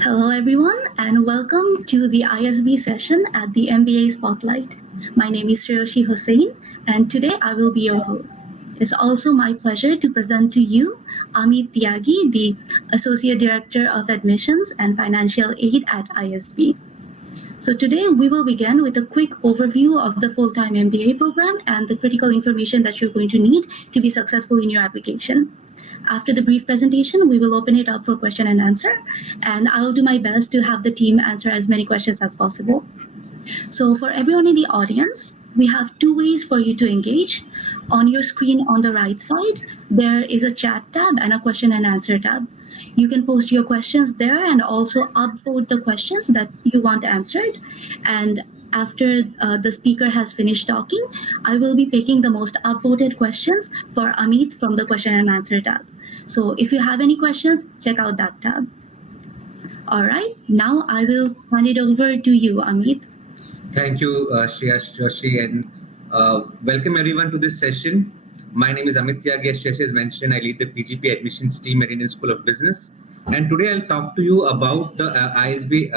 Hello, everyone, and welcome to the ISB session at the MBA Spotlight. My name is Shreyoshi Hussain, and today I will be your host. It's also my pleasure to present to you Amit Tyagi, the Associate Director of Admissions and Financial Aid at ISB. So, today we will begin with a quick overview of the full time MBA program and the critical information that you're going to need to be successful in your application. After the brief presentation, we will open it up for question and answer, and I will do my best to have the team answer as many questions as possible. So, for everyone in the audience, we have two ways for you to engage. On your screen on the right side, there is a chat tab and a question and answer tab. You can post your questions there and also upvote the questions that you want answered. And after the speaker has finished talking, I will be picking the most upvoted questions for Amit from the question and answer tab. So if you have any questions, check out that tab. All right, now I will hand it over to you, Amit. Thank you, Shreya Joshi, and welcome everyone to this session. My name is Amit Tyagi. As Shreya has mentioned, I lead the PGP admissions team at Indian School of Business. And today I'll talk to you about the ISB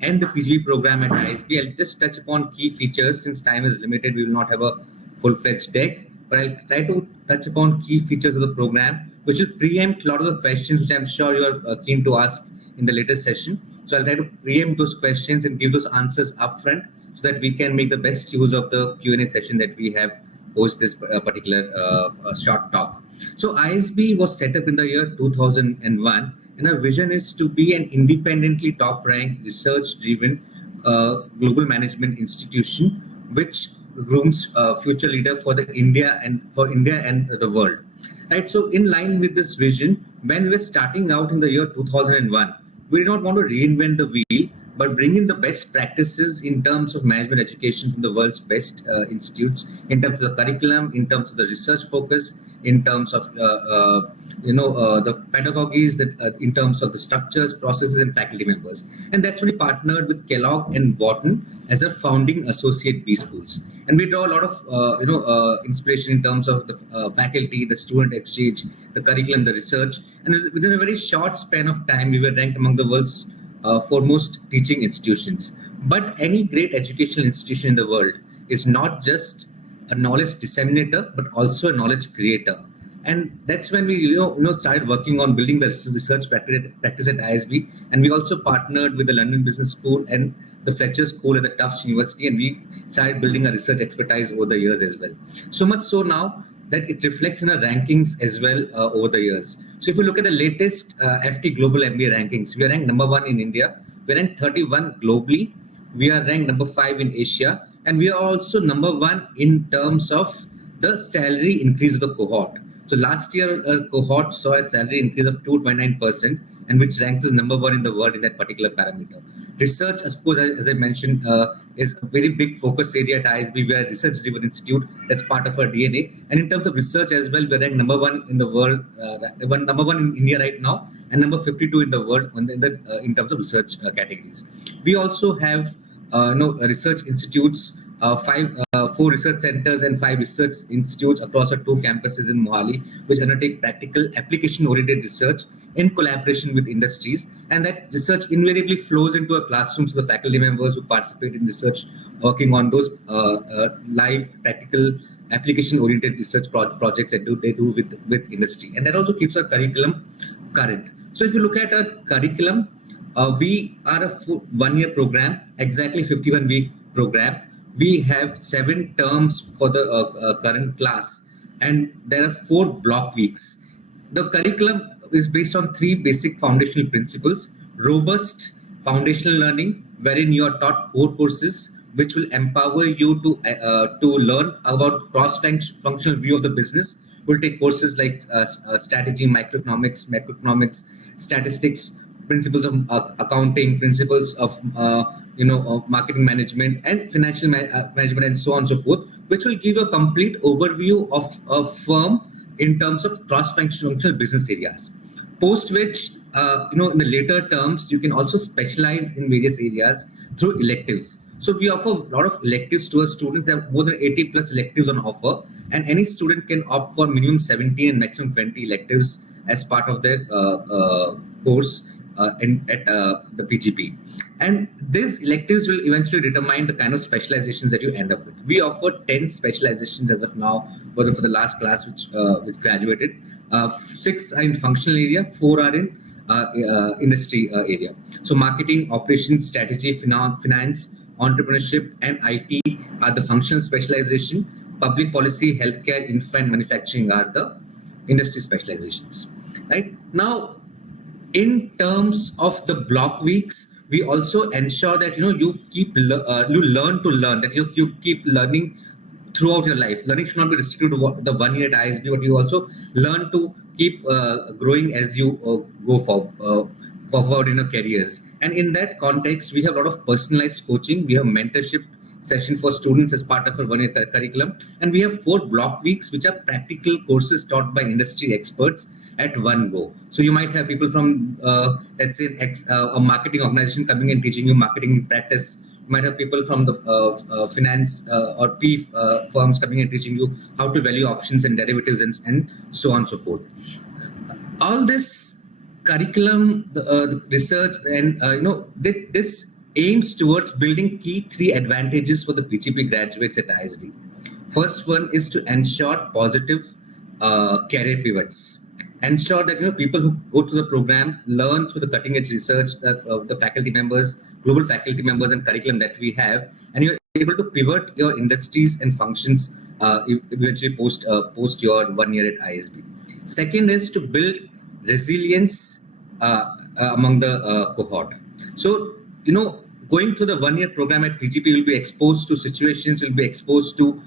and the PGP program at ISB. I'll just touch upon key features. Since time is limited, we will not have a full-fledged deck, but I'll try to touch upon key features of the program, which will preempt a lot of the questions which I'm sure you're keen to ask in the later session. So I'll try to preempt those questions and give those answers upfront so that we can make the best use of the Q&A session that we have post this particular short talk. So ISB was set up in the year 2001, and our vision is to be an independently top-ranked, research-driven global management institution which grooms future leader for India and the world. Right. So in line with this vision, when we're starting out in the year 2001, we did not want to reinvent the wheel, but bring in the best practices in terms of management education from the world's best institutes, in terms of the curriculum, in terms of the research focus, in terms of the pedagogies, that in terms of the structures, processes, and faculty members. And that's when we partnered with Kellogg and Wharton as our founding associate B schools. And we draw a lot of inspiration in terms of the faculty, the student exchange, the curriculum, the research. And within a very short span of time, we were ranked among the world's foremost teaching institutions. But any great educational institution in the world is not just a knowledge disseminator, but also a knowledge creator. And that's when we started working on building the research practice at ISB. And we also partnered with the London Business School and the Fletcher School at the Tufts University, and we started building a research expertise over the years as well. So much so now that it reflects in our rankings as well over the years. So if you look at the latest FT Global MBA rankings, we are ranked number 1 in India. We are ranked 31 globally. We are ranked number 5 in Asia. And we are also number 1 in terms of the salary increase of the cohort. So last year, a cohort saw a salary increase of 229%, and which ranks as number 1 in the world in that particular parameter. Research, of course, as I mentioned, is a very big focus area at ISB. We are a research-driven institute. That's part of our DNA. And in terms of research as well, we're ranked number 1 in the world, number 1 in India right now, and number 52 in the world in terms of research categories. We also have research institutes, 4 research centers and 5 research institutes across our 2 campuses in Mohali, which undertake practical application-oriented research in collaboration with industries. And that research invariably flows into a classroom, so the faculty members who participate in research working on those live practical application-oriented research projects that they do with industry. And that also keeps our curriculum current. So if you look at our curriculum, we are a 1-year program, exactly 51-week program. We have 7 terms for the current class, and there are 4 block weeks. The curriculum is based on 3 basic foundational principles: robust foundational learning, wherein you are taught core courses which will empower you to learn about cross-functional view of the business. We'll take courses like strategy, microeconomics, macroeconomics, statistics, principles of accounting, principles of marketing management and financial management, and so on and so forth, which will give a complete overview of a firm in terms of cross-functional business areas. Post which, in the later terms, you can also specialize in various areas through electives. So we offer a lot of electives to our students. There are more than 80 plus electives on offer, and any student can opt for minimum 17 and maximum 20 electives as part of their course at the PGP. And these electives will eventually determine the kind of specializations that you end up with. We offer 10 specializations as of now, for the last class which graduated. 6 are in functional area, 4 are in industry area. So marketing, operations, strategy, finance, entrepreneurship, and IT are the functional specialization. Public policy, healthcare, infra, and manufacturing are the industry specializations. Right now, in terms of the block weeks, we also ensure that you learn to learn, that you keep learning throughout your life. Learning should not be restricted to the 1 year at ISB, but you also learn to keep growing as you forward in your careers. And in that context, we have a lot of personalized coaching. We have mentorship session for students as part of our 1 year curriculum, and we have 4 block weeks, which are practical courses taught by industry experts at one go. So you might have people from, let's say, a marketing organization coming and teaching you marketing in practice. You might have people from the finance or P firms coming and teaching you how to value options and derivatives and so on and so forth. All this curriculum, the research, and this aims towards building key 3 advantages for the PGP graduates at ISB. First one is to ensure positive career pivots. Ensure that people who go to the program learn through the cutting edge research that the faculty members, global faculty members, and curriculum that we have, and you're able to pivot your industries and functions eventually post your 1 year at ISB. Second is to build resilience among the cohort. So going through the 1 year program at PGP, will be exposed to situations, will be exposed to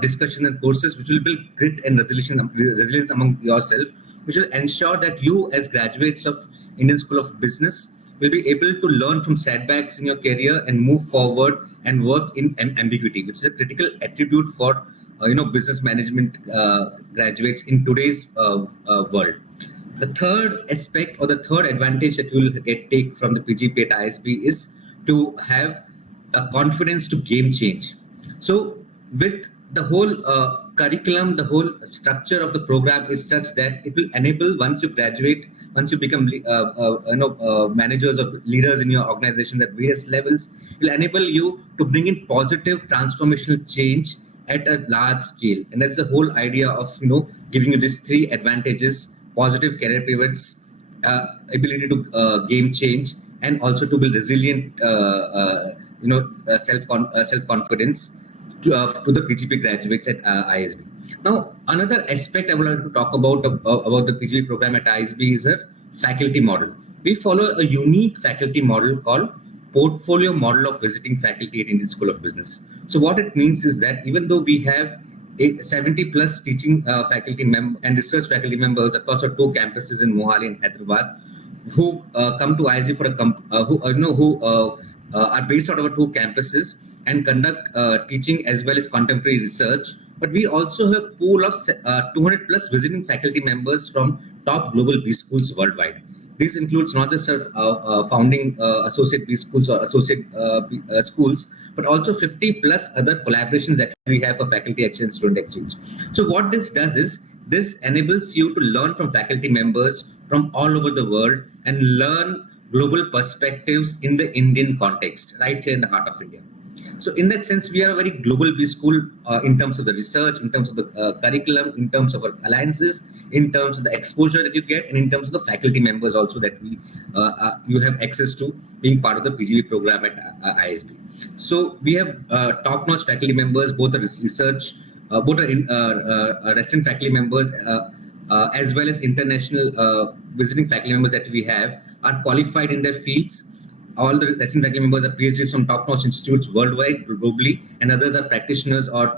discussion and courses which will build grit and resilience among yourself, which will ensure that you, as graduates of Indian School of Business, will be able to learn from setbacks in your career and move forward and work in ambiguity, which is a critical attribute for business management graduates in today's world. The third aspect or the third advantage that you will take from the PGP at ISB is to have a confidence to game change. So with the whole curriculum, the whole structure of the program is such that it will enable, once you graduate, once you become managers or leaders in your organization at various levels, it will enable you to bring in positive transformational change at a large scale. And that's the whole idea of giving you these 3 advantages: positive career pivots, ability to game change, and also to build resilient self-confidence to the PGP graduates at ISB. Now, another aspect I would like to talk about the PGP program at ISB is a faculty model. We follow a unique faculty model called portfolio model of visiting faculty at Indian School of Business. So what it means is that even though we have 70 plus teaching faculty and research faculty members across our 2 campuses in Mohali and Hyderabad, who come to ISB for who are based out of our 2 campuses and conduct teaching as well as contemporary research. But we also have a pool of 200 plus visiting faculty members from top global B schools worldwide. This includes not just our founding associate B schools or associate schools, but also 50 plus other collaborations that we have for faculty exchange, student exchange. So what this does is, this enables you to learn from faculty members from all over the world and learn global perspectives in the Indian context, right here in the heart of India. So in that sense, we are a very global B school in terms of the research, in terms of the curriculum, in terms of our alliances, in terms of the exposure that you get, and in terms of the faculty members also that you have access to being part of the PGP program at ISB. So we have top-notch faculty members, both the research, both the resident faculty members, as well as international visiting faculty members that we have are qualified in their fields. All the resident faculty members are PhDs from top-notch institutes worldwide, globally, and others are practitioners or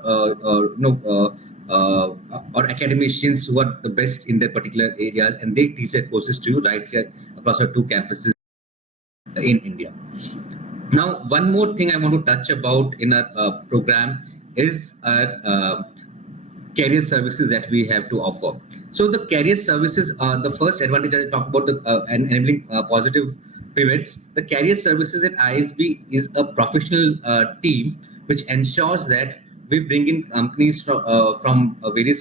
academicians who are the best in their particular areas, and they teach their courses to you right here across our 2 campuses in India. Now, one more thing I want to touch about in our program is our career services that we have to offer. So the career services, the first advantage I talk about enabling positive pivots. The career services at ISB is a professional team which ensures that we bring in companies from various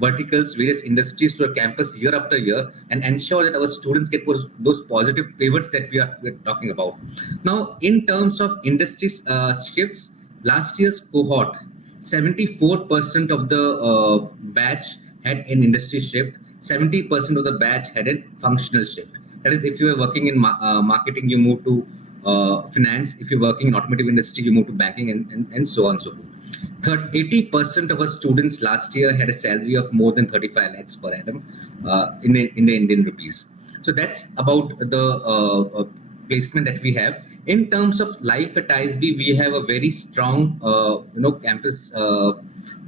verticals, various industries to our campus year after year and ensure that our students get those positive pivots that we're talking about. Now, in terms of industry shifts, last year's cohort, 74% of the batch had an industry shift, 70% of the batch had a functional shift. That is, if you are working in marketing, you move to finance. If you're working in automotive industry, you move to banking, and so on and so forth. 80% of our students last year had a salary of more than 35 lakhs per annum in the Indian rupees. So that's about the placement that we have. In terms of life at ISB, we have a very strong, campus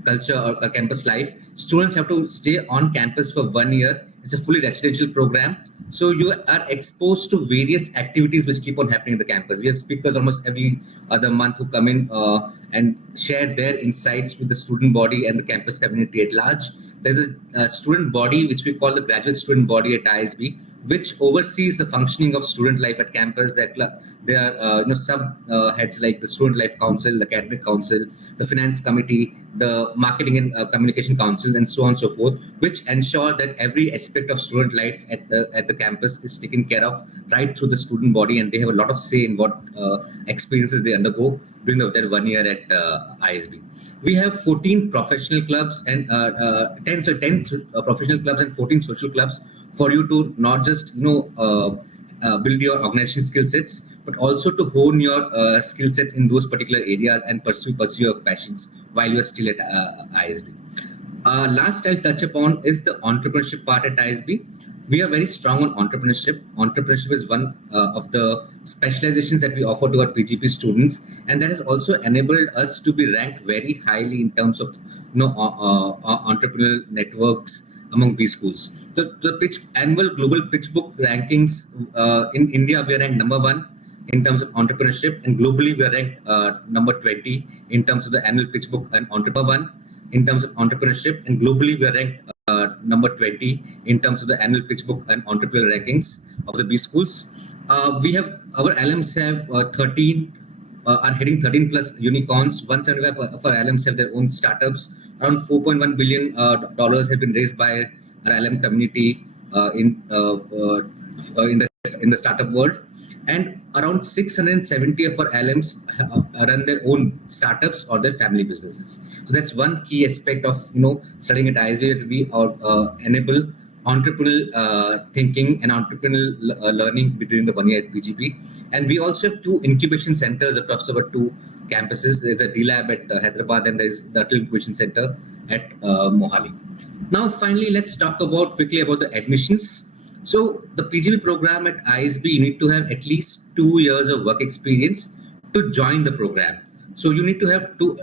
culture or campus life. Students have to stay on campus for 1 year. It's a fully residential program. So you are exposed to various activities which keep on happening in the campus. We have speakers almost every other month who come in and share their insights with the student body and the campus community at large. There's a student body which we call the graduate student body at ISB, which oversees the functioning of student life at campus. There are sub heads like the Student Life Council, the Academic Council, the Finance Committee, the Marketing and Communication Council, and so on and so forth, which ensure that every aspect of student life at the campus is taken care of right through the student body, and they have a lot of say in what experiences they undergo during their 1 year at ISB. We have 14 professional clubs and 10 professional clubs and 14 social clubs for you to not just build your organization skill sets, but also to hone your skill sets in those particular areas and pursue your passions while you are still at ISB. Last I'll touch upon is the entrepreneurship part at ISB. We are very strong on entrepreneurship. Entrepreneurship is one of the specializations that we offer to our PGP students, and that has also enabled us to be ranked very highly in terms of entrepreneurial networks among B schools. The annual global pitch book rankings in India, we are ranked number 1 in terms of entrepreneurship, and globally we are ranked number 20 in terms of the annual pitch book and entrepreneur 1 in terms of entrepreneurship, and globally we are ranked number 20 in terms of the annual pitch book and entrepreneur rankings of the B schools. We have our alums have 13 are heading 13 plus unicorns. 175 of our alums have their own startups. Around $4.1 billion dollars have been raised by our alum community in the startup world, and around 670 of our alums run their own startups or their family businesses. So that's one key aspect of studying at ISB, that we enable entrepreneurial thinking and entrepreneurial learning during the 1 year at PGP. And we also have 2 incubation centers across our 2 campuses. There's a D-Lab at Hyderabad, and there's the Atal Incubation Center at Mohali. Now, finally, let's talk quickly about the admissions. So the PGP program at ISB, you need to have at least 2 years of work experience to join the program. So you need to have 2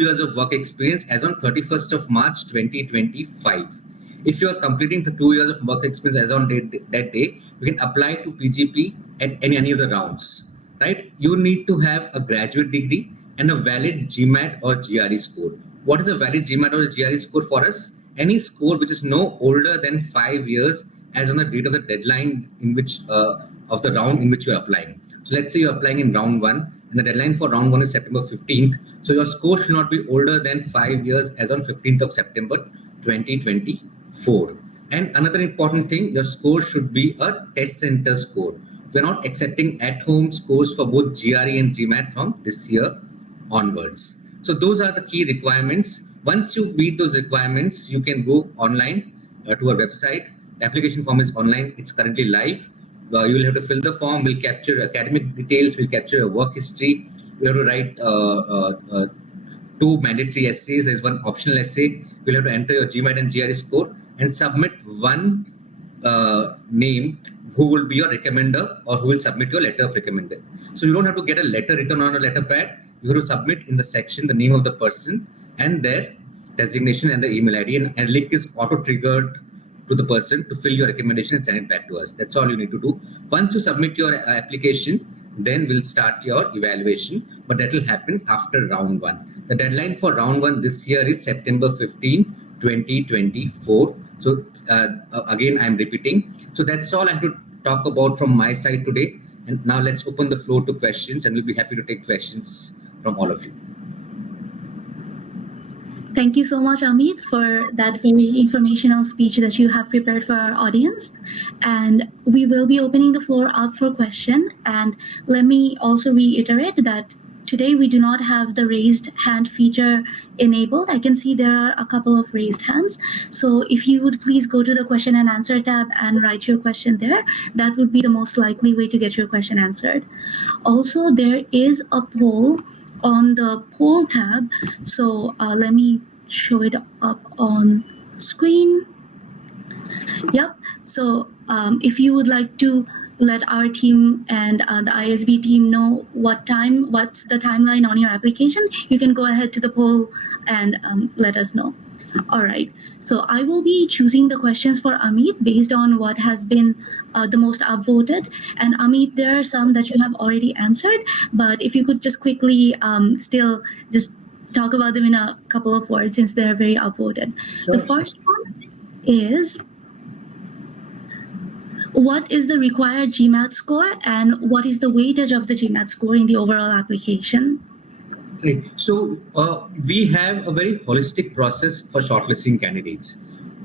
years of work experience as on 31st of March 2025. If you are completing the 2 years of work experience as on that day, you can apply to PGP at any of the rounds, right? You need to have a graduate degree and a valid GMAT or GRE score. What is a valid GMAT or GRE score for us? Any score which is no older than 5 years as on the date of the deadline in which of the round in which you are applying. So let's say you're applying in round 1, and the deadline for round 1 is September 15th. So your score should not be older than 5 years as on 15th of September 2024. And another important thing, your score should be a test center score. We're not accepting at-home scores for both GRE and GMAT from this year onwards. So those are the key requirements. Once you meet those requirements, you can go online to our website. The application form is online. It's currently live. You will have to fill the form. We'll capture academic details. We'll capture your work history. You have to write 2 mandatory essays. There's 1 optional essay. You'll have to enter your GMAT and GRE score and submit 1 name who will be your recommender or who will submit your letter of recommendation. So you don't have to get a letter written on a letter pad. You have to submit in the section the name of the person and their designation and the email ID, and a link is auto-triggered to the person to fill your recommendation and send it back to us. That's all you need to do. Once you submit your application, then we'll start your evaluation, but that will happen after round 1. The deadline for round 1 this year is September 15, 2024. So again, I'm repeating. So that's all I have to talk about from my side today. And now let's open the floor to questions, and we'll be happy to take questions from all of you. Thank you so much, Amit, for that very informational speech that you have prepared for our audience. And we will be opening the floor up for question. And let me also reiterate that today we do not have the raised hand feature enabled. I can see there are a couple of raised hands. So if you would please go to the question and answer tab and write your question there, that would be the most likely way to get your question answered. Also, there is a poll on the poll tab. So let me show it up on screen. Yep. So if you would like to let our team and the ISB team know what's the timeline on your application, you can go ahead to the poll and let us know. All right. So I will be choosing the questions for Amit based on what has been the most upvoted. And Amit, there are some that you have already answered, but if you could just quickly still just talk about them in a couple of words since they're very upvoted. The first one is, what is the required GMAT score and what is the weightage of the GMAT score in the overall application? Right. So we have a very holistic process for shortlisting candidates.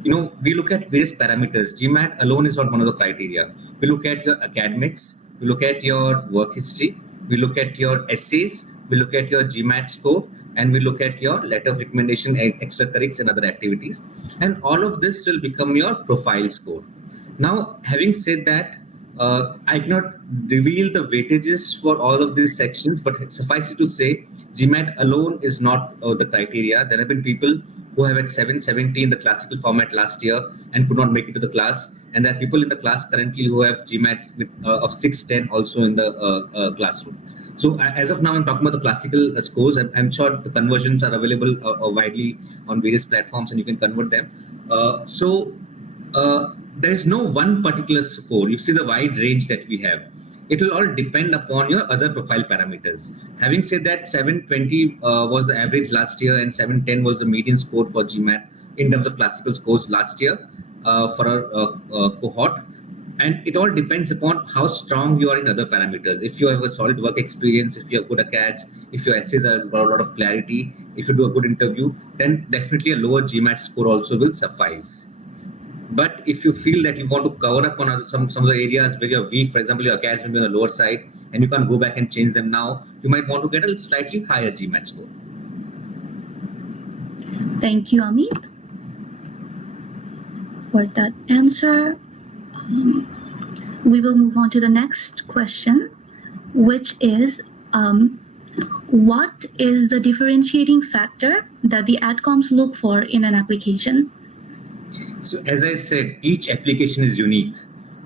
We look at various parameters. GMAT alone is not one of the criteria. We look at your academics, we look at your work history, we look at your essays, we look at your GMAT score, and we look at your letter of recommendation, extracurriculars, and other activities. And all of this will become your profile score. Now, having said that, I cannot reveal the weightages for all of these sections, but suffice it to say, GMAT alone is not the criteria. There have been people who have had 770 in the classical format last year and could not make it to the class. And there are people in the class currently who have GMAT of 610 also in the classroom. So as of now, I'm talking about the classical scores. I'm sure the conversions are available widely on various platforms and you can convert them. There is no one particular score. You see the wide range that we have. It will all depend upon your other profile parameters. Having said that, 720 was the average last year and 710 was the median score for GMAT in terms of classical scores last year for our cohort. And it all depends upon how strong you are in other parameters. If you have a solid work experience, if you're good at CADs, if your essays are a lot of clarity, if you do a good interview, then definitely a lower GMAT score also will suffice. But if you feel that you want to cover up on some of the areas where you're weak, for example, your CADs may be on the lower side and you can't go back and change them now, you might want to get a slightly higher GMAT score. Thank you, Amit, for that answer. We will move on to the next question, which is, what is the differentiating factor that the AdComs look for in an application? So as I said, each application is unique.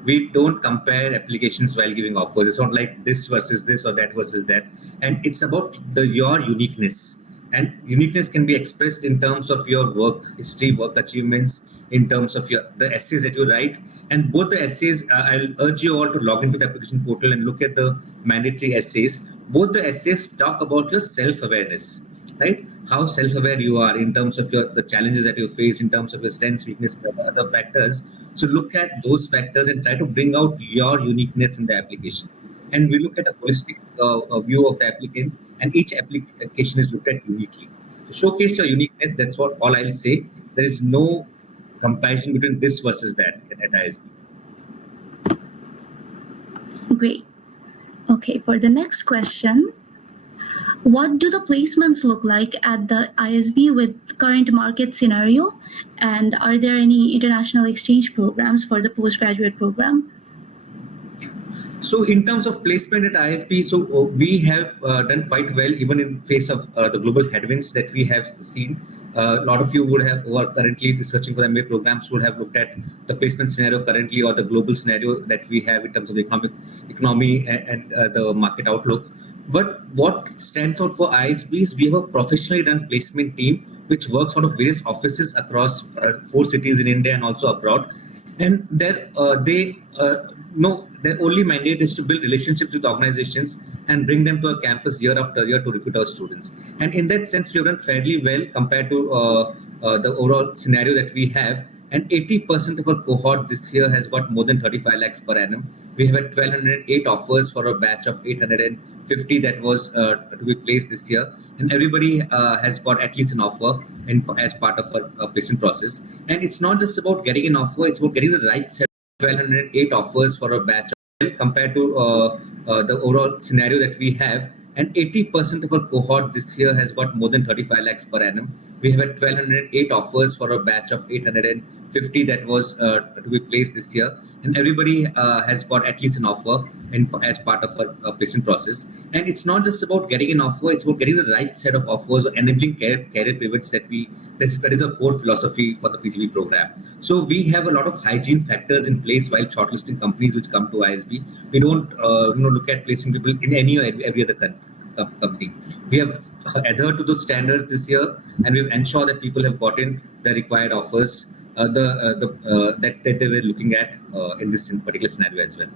We don't compare applications while giving offers. It's not like this versus this or that versus that. And it's about your uniqueness. And uniqueness can be expressed in terms of your work history, work achievements, in terms of the essays that you write. And both the essays, I'll urge you all to log into the application portal and look at the mandatory essays. Both the essays talk about your self-awareness, right? How self-aware you are in terms of the challenges that you face, in terms of your strengths, weakness, and other factors. So look at those factors and try to bring out your uniqueness in the application. And we look at a holistic view of the applicant, and each application is looked at uniquely. To showcase your uniqueness, that's what all I'll say. There is no comparison between this versus that at ISB. Great. Okay, for the next question, what do the placements look like at the ISB with current market scenario? And are there any international exchange programs for the postgraduate program? So in terms of placement at ISB, so we have done quite well even in face of the global headwinds that we have seen. A lot of you who are currently researching for the MBA programs would have looked at the placement scenario currently or the global scenario that we have in terms of the economy and the market outlook. But what stands out for ISB is we have a professionally run placement team which works out of various offices across 4 cities in India and also abroad. And their only mandate is to build relationships with organizations and bring them to a campus year after year to recruit our students. And in that sense, we have done fairly well compared to the overall scenario that we have. And 80% of our cohort this year has got more than 35 lakhs per annum. We have had 1,208 offers for a batch of 800 50 that was to be placed this year, and everybody has got at least an offer as part of our placement process. And it's not just about getting an offer; it's about getting the right set. 1,208 offers for a batch compared to the overall scenario that we have. And 80% of our cohort this year has got more than 35 lakhs per annum. We have had 1,208 offers for a batch of 850 that was to be placed this year. And everybody has got at least an offer as part of our placement process. And it's not just about getting an offer; it's about getting the right set of offers or enabling career pivots that is a core philosophy for the PGB program. So we have a lot of hygiene factors in place while shortlisting companies which come to ISB. We don't look at placing people in any or every other company. We have adhered to those standards this year, and we've ensured that people have gotten the required offers that they were looking at in this particular scenario as well.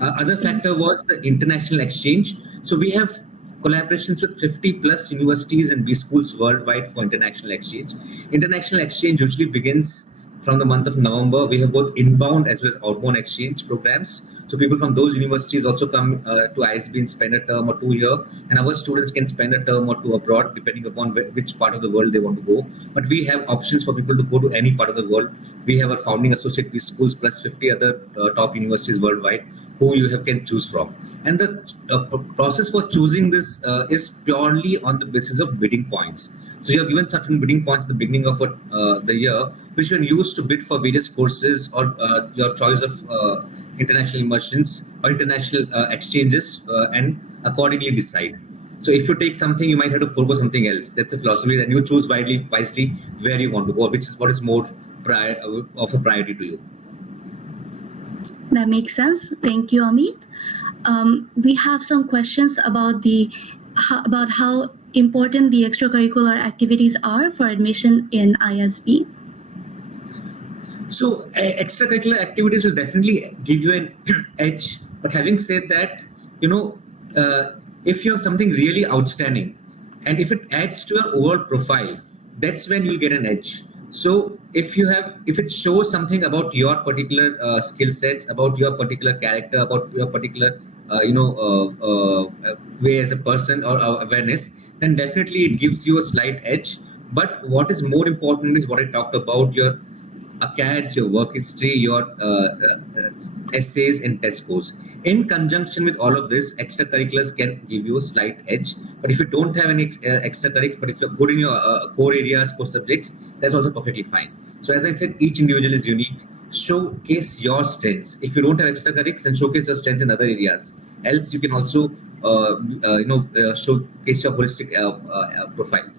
Other factor was the international exchange. So we have collaborations with 50 plus universities and B schools worldwide for international exchange. International exchange usually begins from the month of November. We have both inbound as well as outbound exchange programs. So people from those universities also come to ISB and spend a term or 2 year, and our students can spend a term or two abroad depending upon which part of the world they want to go. But we have options for people to go to any part of the world. We have our founding associate B schools plus 50 other top universities worldwide who you can choose from. And the process for choosing this is purely on the basis of bidding points. So you're given certain bidding points at the beginning of the year, which you can use to bid for various courses or your choice of international immersions or international exchanges, and accordingly decide. So if you take something, you might have to forego something else. That's a philosophy. Then you choose wisely where you want to go, which is what is more of a priority to you. That makes sense. Thank you, Amit. We have some questions about how important the extracurricular activities are for admission in ISB. So extracurricular activities will definitely give you an edge. But having said that, if you have something really outstanding, and if it adds to your overall profile, that's when you'll get an edge. So if it shows something about your particular skill sets, about your particular character, about your particular way as a person or awareness, then definitely it gives you a slight edge. But what is more important is what I talked about, your ACADS, your work history, your essays and test scores. In conjunction with all of this, extracurriculars can give you a slight edge. But if you don't have any extracurriculars, but if you're good in your core areas, core subjects, that's also perfectly fine. So as I said, each individual is unique. Showcase your strengths. If you don't have extracurriculars, then showcase your strengths in other areas. Else, you can also showcase your holistic profile.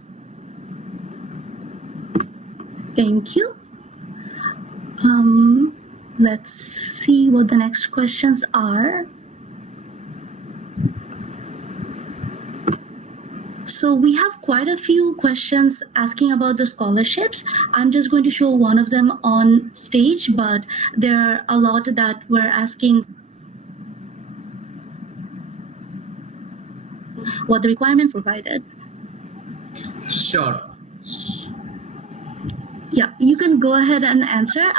Thank you. Let's see what the next questions are. So we have quite a few questions asking about the scholarships. I'm just going to show one of them on stage, but there are a lot that were asking what the requirements provided. Sure. Yeah, you can go ahead and answer.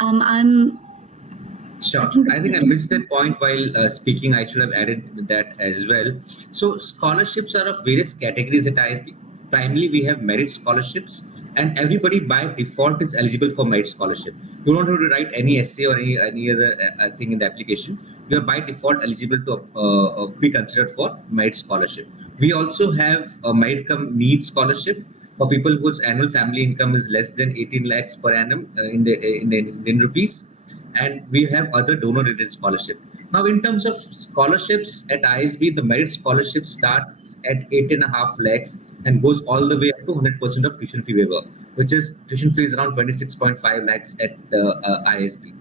Sure. I think I missed that point while speaking. I should have added that as well. So scholarships are of various categories at ISB. Primarily, we have merit scholarships, and everybody by default is eligible for merit scholarship. You don't have to write any essay or any other thing in the application. You are by default eligible to be considered for merit scholarship. We also have a merit cum need scholarship for people whose annual family income is less than 18 lakhs per annum in Indian rupees, and we have other donor-related scholarship. Now, in terms of scholarships at ISB, the merit scholarship starts at 8.5 lakhs and goes all the way up to 100% of tuition fee waiver, which is tuition fee is around 26.5 lakhs at ISB.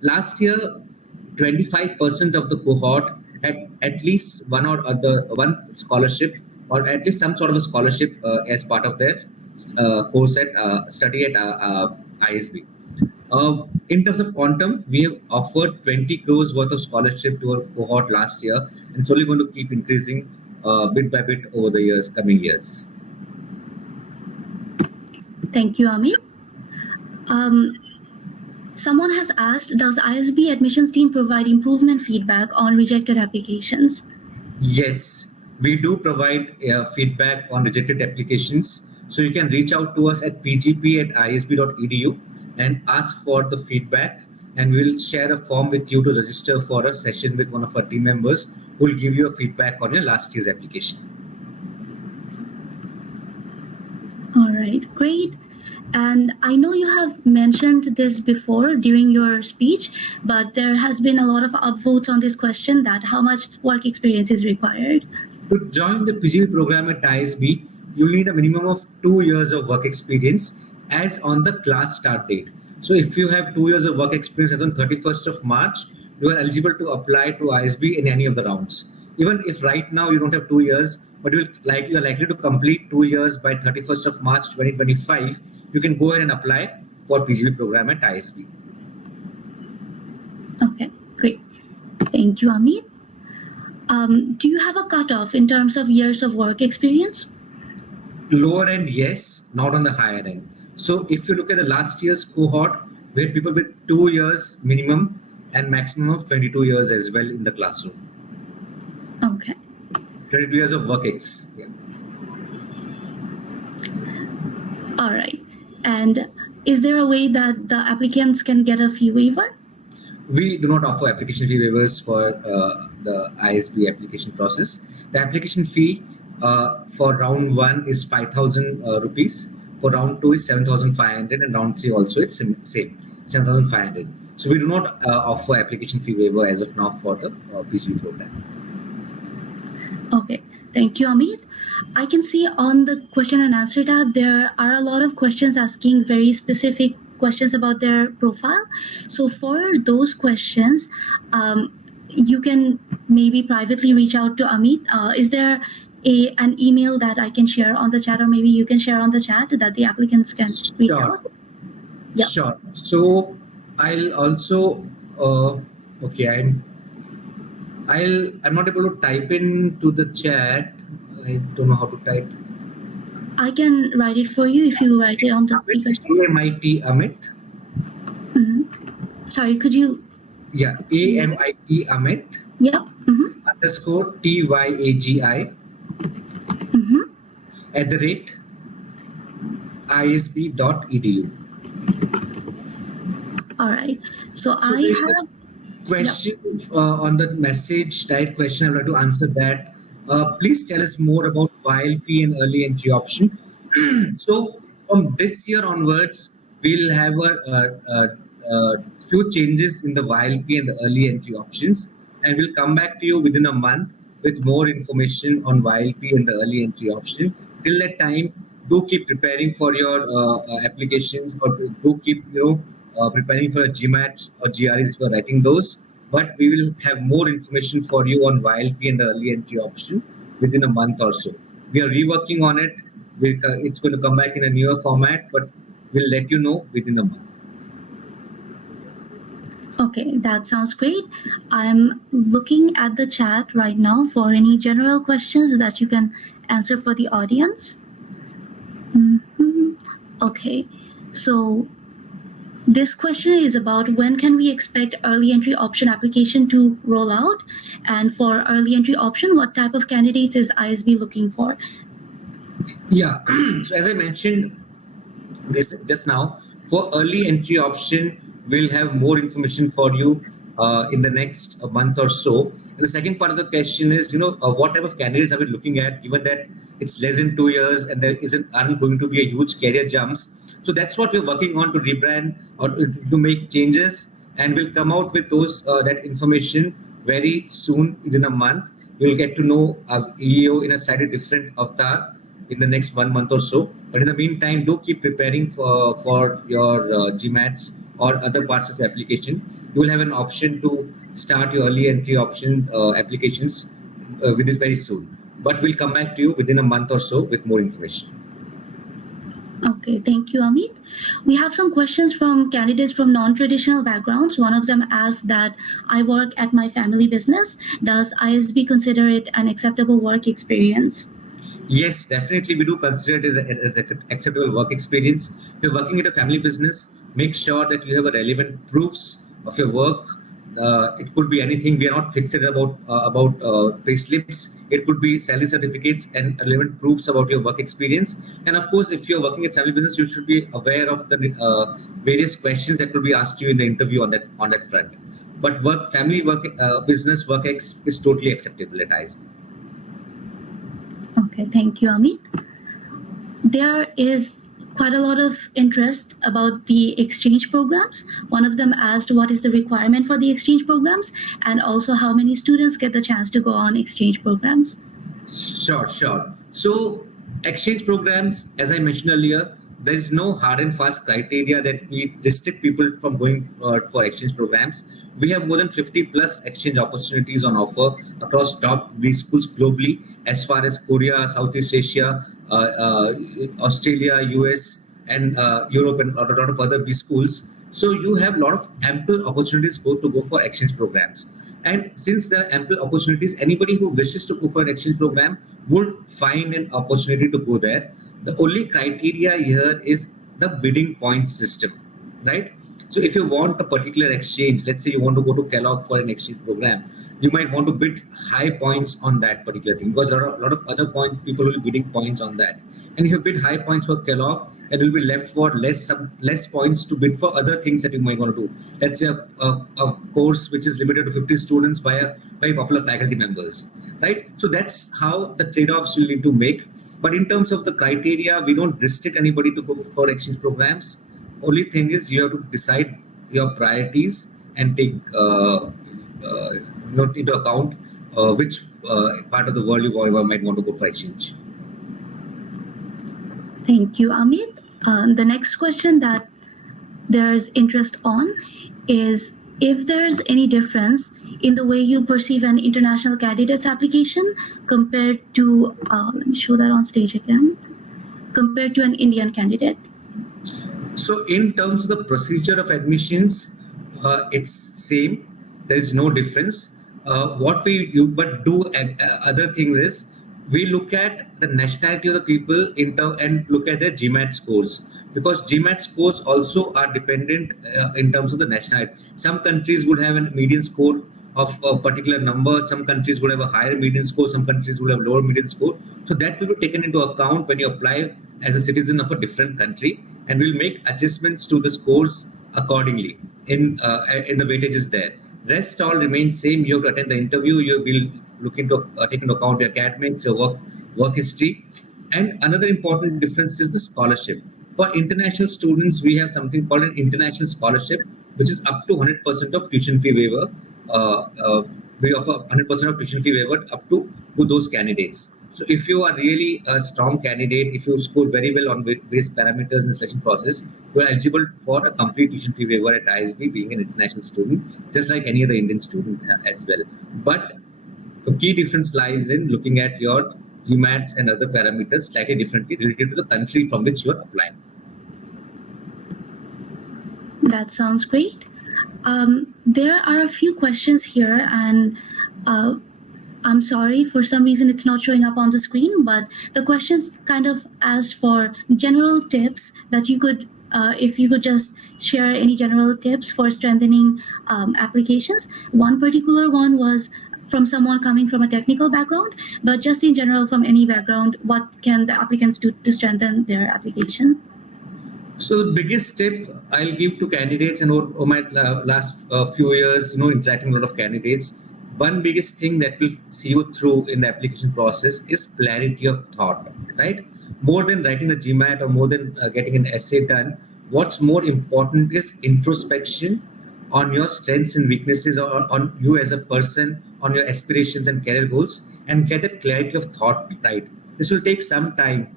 Last year, 25% of the cohort had at least one scholarship or at least some sort of a scholarship as part of their course at study at ISB. In terms of quantum, we have offered 20 crores worth of scholarship to our cohort last year, and it's only going to keep increasing bit by bit over the coming years. Thank you, Amit. Someone has asked, does ISB admissions team provide improvement feedback on rejected applications? Yes, we do provide feedback on rejected applications. So you can reach out to us at pgp@isb.edu and ask for the feedback, and we'll share a form with you to register for a session with one of our team members who will give you a feedback on your last year's application. All right, great. And I know you have mentioned this before during your speech, but there has been a lot of upvotes on this question that how much work experience is required. To join the PGP program at ISB, you'll need a minimum of 2 years of work experience as on the class start date. So if you have 2 years of work experience as on 31st of March, you are eligible to apply to ISB in any of the rounds. Even if right now you don't have 2 years, but you are likely to complete 2 years by 31st of March 2025, you can go ahead and apply for PGP program at ISB. Okay, great. Thank you, Amit. Do you have a cutoff in terms of years of work experience? Lower end, yes, not on the higher end. So if you look at the last year's cohort, we had people with 2 years minimum and maximum of 22 years as well in the classroom. Okay. 22 years of work ex. Yeah. All right. And is there a way that the applicants can get a fee waiver? We do not offer application fee waivers for the ISB application process. The application fee for round 1 is 5,000 rupees. For round 2 is 7,500, and round 3 also it's same 7,500. So we do not offer application fee waiver as of now for the PCB program. Okay, thank you, Amit. I can see on the question and answer tab there are a lot of questions asking very specific questions about their profile. So for those questions, you can maybe privately reach out to Amit. Is there an email that I can share on the chat, or maybe you can share on the chat that the applicants can reach out? Yeah. Sure. So I'll also I'm not able to type into the chat. I don't know how to type. I can write it for you if you write it on the speaker. AMIT Amit. Sorry, could you? Yeah, AMIT Amit. Yeah. Underscore TYAGI. @ isb.edu. All right. So I have question on the message, right? Question. I would like to answer that. Please tell us more about YLP and early entry option. So from this year onwards, we'll have a few changes in the YLP and the early entry options, and we'll come back to you within a month with more information on YLP and the early entry option. Till that time, do keep preparing for your applications, or do keep preparing for a GMATs or GREs if you're writing those. But we will have more information for you on YLP and the early entry option within a month or so. We are reworking on it. It's going to come back in a newer format, but we'll let you know within a month. Okay, that sounds great. I'm looking at the chat right now for any general questions that you can answer for the audience. Okay, so this question is about when can we expect early entry option application to roll out? And for early entry option, what type of candidates is ISB looking for? Yeah, so as I mentioned this just now, for early entry option, we'll have more information for you in the next month or so. And the second part of the question is, what type of candidates are we looking at, given that it's less than 2 years and there aren't going to be a huge career jumps. So that's what we're working on to rebrand or to make changes, and we'll come out with those that information very soon within a month. You'll get to know EO in a slightly different avatar in the next 1 month or so. But in the meantime, do keep preparing for your GMATs or other parts of your application. You will have an option to start your early entry option applications with this very soon. But we'll come back to you within a month or so with more information. Okay, thank you, Amit. We have some questions from candidates from non-traditional backgrounds. One of them asked that I work at my family business. Does ISB consider it an acceptable work experience? Yes, definitely we do consider it as an acceptable work experience. If you're working at a family business, Make sure that you have a relevant proofs of your work. It could be anything. We are not fixed about pay slips. It could be salary certificates and relevant proofs about your work experience. And of course, if you're working at family business, you should be aware of the various questions that will be asked you in the interview on that front. But family work, business work is totally acceptable at ISB. Okay, thank you, Amit. There is quite a lot of interest about the exchange programs. One of them asked what is the requirement for the exchange programs and also how many students get the chance to go on exchange programs. Sure. So, exchange programs, as I mentioned earlier, there is no hard and fast criteria that we restrict people from going for exchange programs. We have more than 50 plus exchange opportunities on offer across top degree schools globally, as far as Korea, Southeast Asia, Australia, US, and Europe, and a lot of other B schools. So you have a lot of ample opportunities to go for exchange programs. And since there are ample opportunities, anybody who wishes to go for an exchange program would find an opportunity to go there. The only criteria here is the bidding point system, right? So if you want a particular exchange, let's say you want to go to Kellogg for an exchange program, you might want to bid high points on that particular thing because there are a lot of other people will be bidding points on that. And if you bid high points for Kellogg, it will be left for less points to bid for other things that you might want to do. Let's say a course which is limited to 50 students by popular faculty members, right? So that's how the trade-offs you need to make. But in terms of the criteria, we don't restrict anybody to go for exchange programs. Only thing is you have to decide your priorities and take note into account which part of the world you might want to go for exchange. Thank you, Amit. The next question that there's interest on is if there's any difference in the way you perceive an international candidate's application compared to, let me show that on stage again, compared to an Indian candidate. So in terms of the procedure of admissions, it's same. There is no difference. What we do, but do other things is we look at the nationality of the people and look at their GMAT scores because GMAT scores also are dependent in terms of the nationality. Some countries would have a median score of a particular number. Some countries would have a higher median score. Some countries would have lower median score. So that will be taken into account when you apply as a citizen of a different country, and we'll make adjustments to the scores accordingly in the weightages there. Rest all remains same. You have to attend the interview. You will look into take into account your academics, your work history, and another important difference is the scholarship. For international students, we have something called an international scholarship, which is up to 100% of tuition fee waiver. We offer 100% of tuition fee waiver up to those candidates. So if you are really a strong candidate, if you score very well on various parameters in the selection process, you are eligible for a complete tuition fee waiver at ISB being an international student, just like any other Indian student as well. But the key difference lies in looking at your GMATs and other parameters slightly differently related to the country from which you are applying. That sounds great. There are a few questions here, and I'm sorry, for some reason it's not showing up on the screen, but the questions kind of asked for general tips that you could, if you could just share any general tips for strengthening applications. One particular one was from someone coming from a technical background, but just in general from any background, what can the applicants do to strengthen their application? So the biggest tip I'll give to candidates and over my last few years, interacting with a lot of candidates, one biggest thing that will see you through in the application process is clarity of thought, right? More than writing the GMAT or more than getting an essay done, what's more important is introspection on your strengths and weaknesses, or on you as a person, on your aspirations and career goals, and get that clarity of thought right. This will take some time.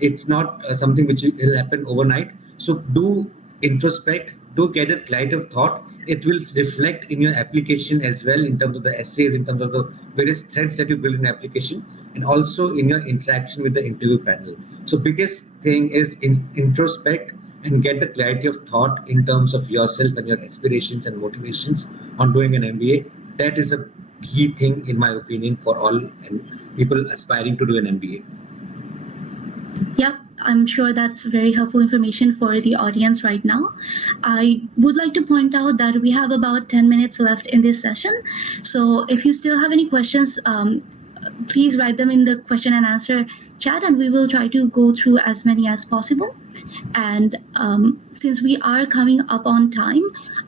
It's not something which will happen overnight. So do introspect, do get that clarity of thought. It will reflect in your application as well, in terms of the essays, in terms of the various threads that you build in application, and also in your interaction with the interview panel. So biggest thing is introspect and get the clarity of thought in terms of yourself and your aspirations and motivations on doing an MBA. That is a key thing, in my opinion, for all and people aspiring to do an MBA. Yep, I'm sure that's very helpful information for the audience right now. I would like to point out that we have about 10 minutes left in this session. So if you still have any questions, please write them in the question and answer chat, and we will try to go through as many as possible. And since we are coming up on time,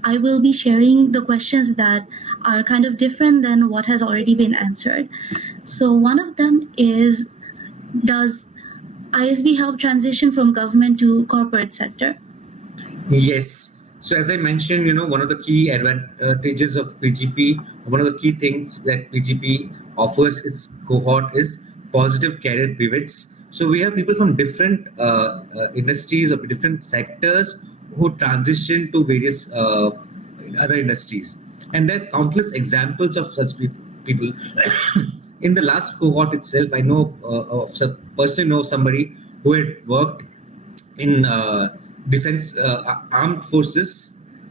I will be sharing the questions that are kind of different than what has already been answered. So one of them is, does ISB help transition from government to corporate sector? Yes. So as I mentioned, one of the key advantages of PGP, one of the key things that PGP offers its cohort is positive career pivots. So we have people from different industries or different sectors who transition to various other industries, and there are countless examples of such people. In the last cohort itself, I know personally know somebody who had worked in defense armed forces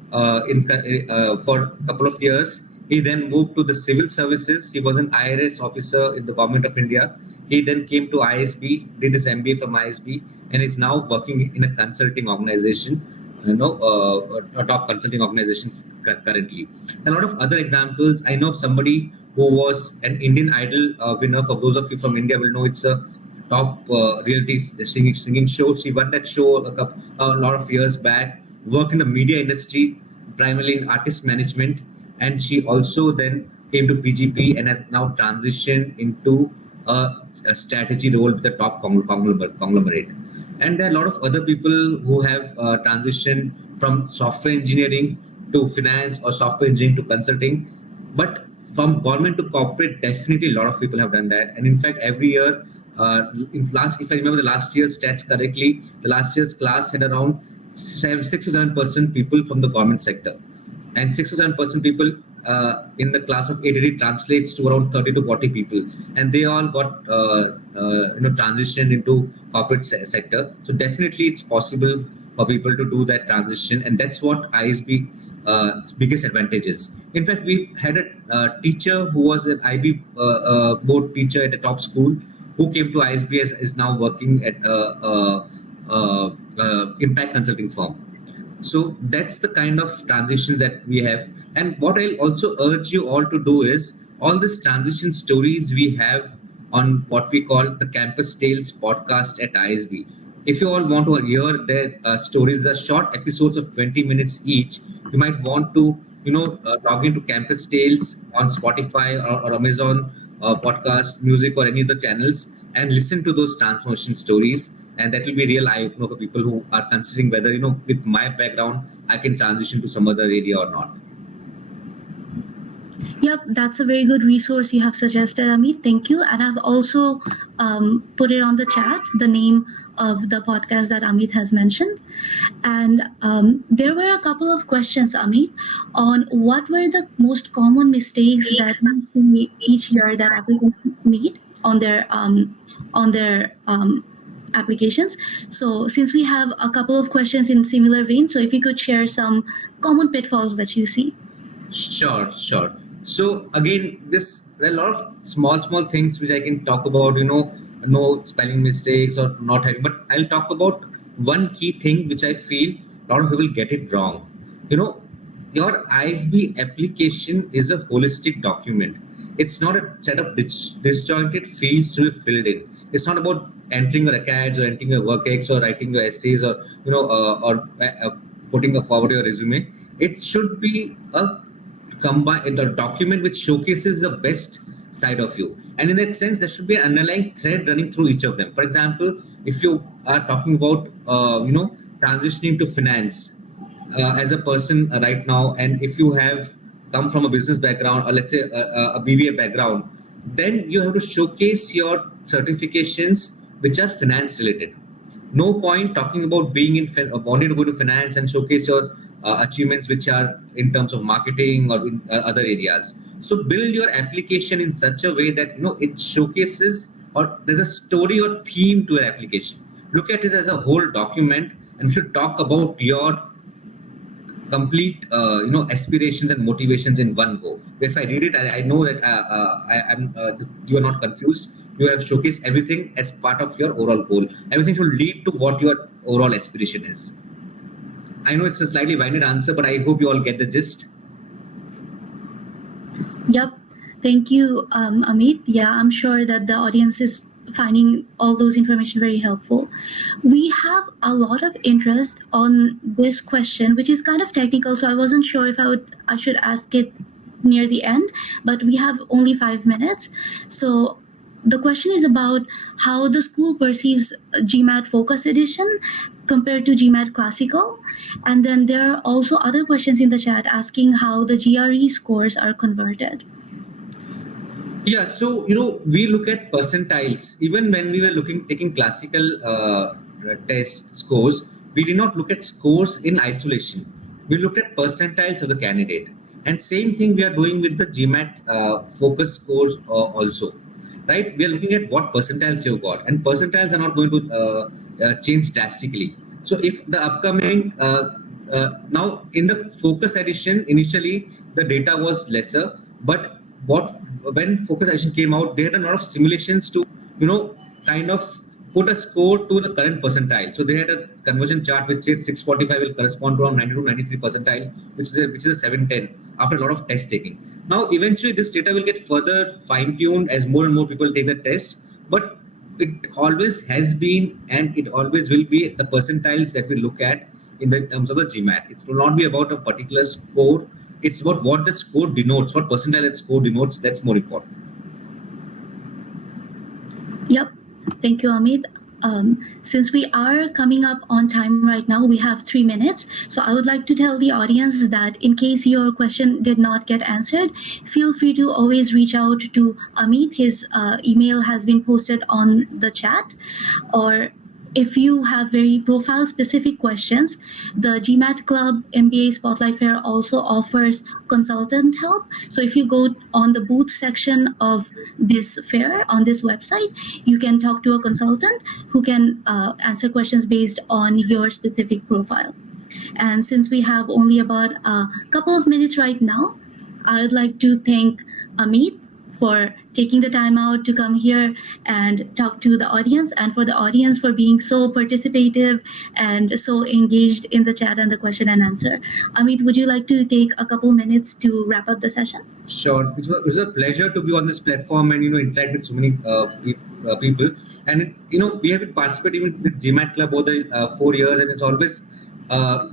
for a couple of years. He then moved to the civil services. He was an IRS officer in the government of India. He then came to ISB, did his MBA from ISB, and is now working in a consulting organization, a top consulting organizations currently. A lot of other examples. I know somebody who was an Indian Idol winner. For those of you from India, will know it's a top reality singing show. She won that show a lot of years back. Worked in the media industry, primarily in artist management, and she also then came to PGP and has now transitioned into a strategy role with the top conglomerate. And there are a lot of other people who have transitioned from software engineering to finance or software engineering to consulting. But from government to corporate, definitely a lot of people have done that. And in fact, every year, if I remember the last year's stats correctly, the last year's class had around 6 to 7% people from the government sector, and 6 to 7% people in the class of 880 translates to around 30 to 40 people, and they all got transitioned into corporate sector. So definitely it's possible for people to do that transition, and that's what ISB biggest advantage is. In fact, we had a teacher who was an IB board teacher at a top school who came to ISB, is now working at impact consulting firm. So that's the kind of transitions that we have. And what I'll also urge you all to do is all these transition stories we have on what we call the Campus Tales podcast at ISB. If you all want to hear their stories, the short episodes of 20 minutes each, you might want to, log into Campus Tales on Spotify or Amazon podcast, music, or any other channels, and listen to those transformation stories. And that will be real eye opener for people who are considering whether, with my background, I can transition to some other area or not. Yep, that's a very good resource you have suggested, Amit. Thank you. And I've also put it on the chat, the name of the podcast that Amit has mentioned. And there were a couple of questions, Amit, on what were the most common mistakes that you see each year that applicants made on their applications. So since we have a couple of questions in similar vein, so if you could share some common pitfalls that you see. Sure. So again, there are a lot of small things which I can talk about. No spelling mistakes or not having. But I'll talk about one key thing which I feel a lot of people get it wrong. Your ISB application is a holistic document. It's not a set of disjointed fields to be filled in. It's not about entering your acads or entering your work ex or writing your essays or putting forward your resume. It should be a document which showcases the best side of you, and in that sense there should be an underlying thread running through each of them. For example, if you are talking about transitioning to finance as a person right now, and if you have come from a business background or let's say a BBA background, then you have to showcase your certifications which are finance related. No point talking about being in wanting to go to finance and showcase your achievements which are in terms of marketing or in other areas. So build your application in such a way that it showcases, or there's a story or theme to your application. Look at it as a whole document, and you should talk about your complete aspirations and motivations in one go. If I read it, I know that you are not confused. You have showcased everything as part of your overall goal. Everything should lead to what your overall aspiration is. I know it's a slightly winded answer, but I hope you all get the gist. Yep. Thank you, Amit. Yeah, I'm sure that the audience is finding all those information very helpful. We have a lot of interest on this question, which is kind of technical, so I wasn't sure if I should ask it near the end, but we have only 5 minutes. So the question is about how the school perceives GMAT Focus Edition compared to GMAT Classical. And then there are also other questions in the chat asking how the GRE scores are converted. Yeah, so we look at percentiles. Even when we were taking classical test scores, we did not look at scores in isolation. We looked at percentiles of the candidate, and same thing we are doing with the GMAT focus scores also, right? We are looking at what percentiles you've got, and percentiles are not going to change drastically. So if the upcoming now in the focus edition initially the data was lesser, but what when focus edition came out, they had a lot of simulations to kind of put a score to the current percentile. So they had a conversion chart which says 645 will correspond to around 92 93 percentile, which is a 710 after a lot of test taking. Now eventually this data will get further fine tuned as more and more people take the test, but it always has been and it always will be the percentiles that we look at in the terms of the GMAT. It will not be about a particular score. It's about what that score denotes, what percentile that score denotes. That's more important. Yep. Thank you, Amit. Since we are coming up on time right now, we have 3 minutes. So I would like to tell the audience that in case your question did not get answered, feel free to always reach out to Amit. His email has been posted on the chat. Or if you have very profile specific questions, the GMAT Club MBA Spotlight Fair also offers consultant help. So if you go on the booth section of this fair on this website, you can talk to a consultant who can answer questions based on your specific profile. And since we have only about a couple of minutes right now, I would like to thank Amit for taking the time out to come here and talk to the audience, and for the audience for being so participative and so engaged in the chat and the question and answer. Amit, would you like to take a couple minutes to wrap up the session? Sure, it was a pleasure to be on this platform and interact with so many people. And we have been participating with GMAT Club over the 4 years, and it's always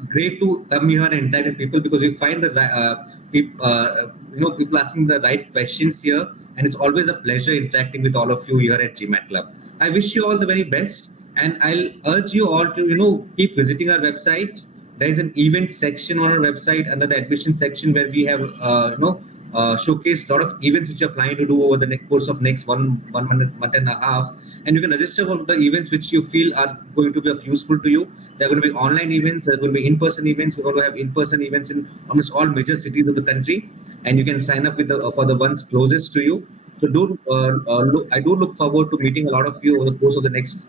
great to come here and interact with people because we find that people asking the right questions here, and it's always a pleasure interacting with all of you here at GMAT Club. I wish you all the very best, and I'll urge you all to keep visiting our website. There is an event section on our website under the admission section where we have showcased a lot of events which you're planning to do over the course of next one month and a half, and you can register for the events which you feel are going to be of useful to you. There are going to be online events, there are going to be in-person events. We're going to have in-person events in almost all major cities of the country, and you can sign up with for the ones closest to you. So I do look forward to meeting a lot of you over the course of the next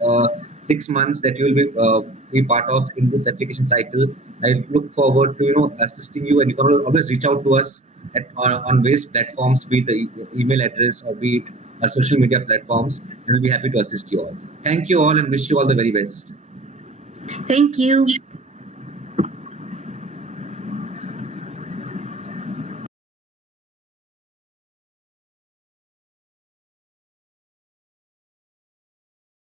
6 months that you will be part of in this application cycle. I look forward to assisting you, and you can always reach out to us on various platforms, be it the email address or be it our social media platforms, and we'll be happy to assist you all. Thank you all, and wish you all the very best. Thank you.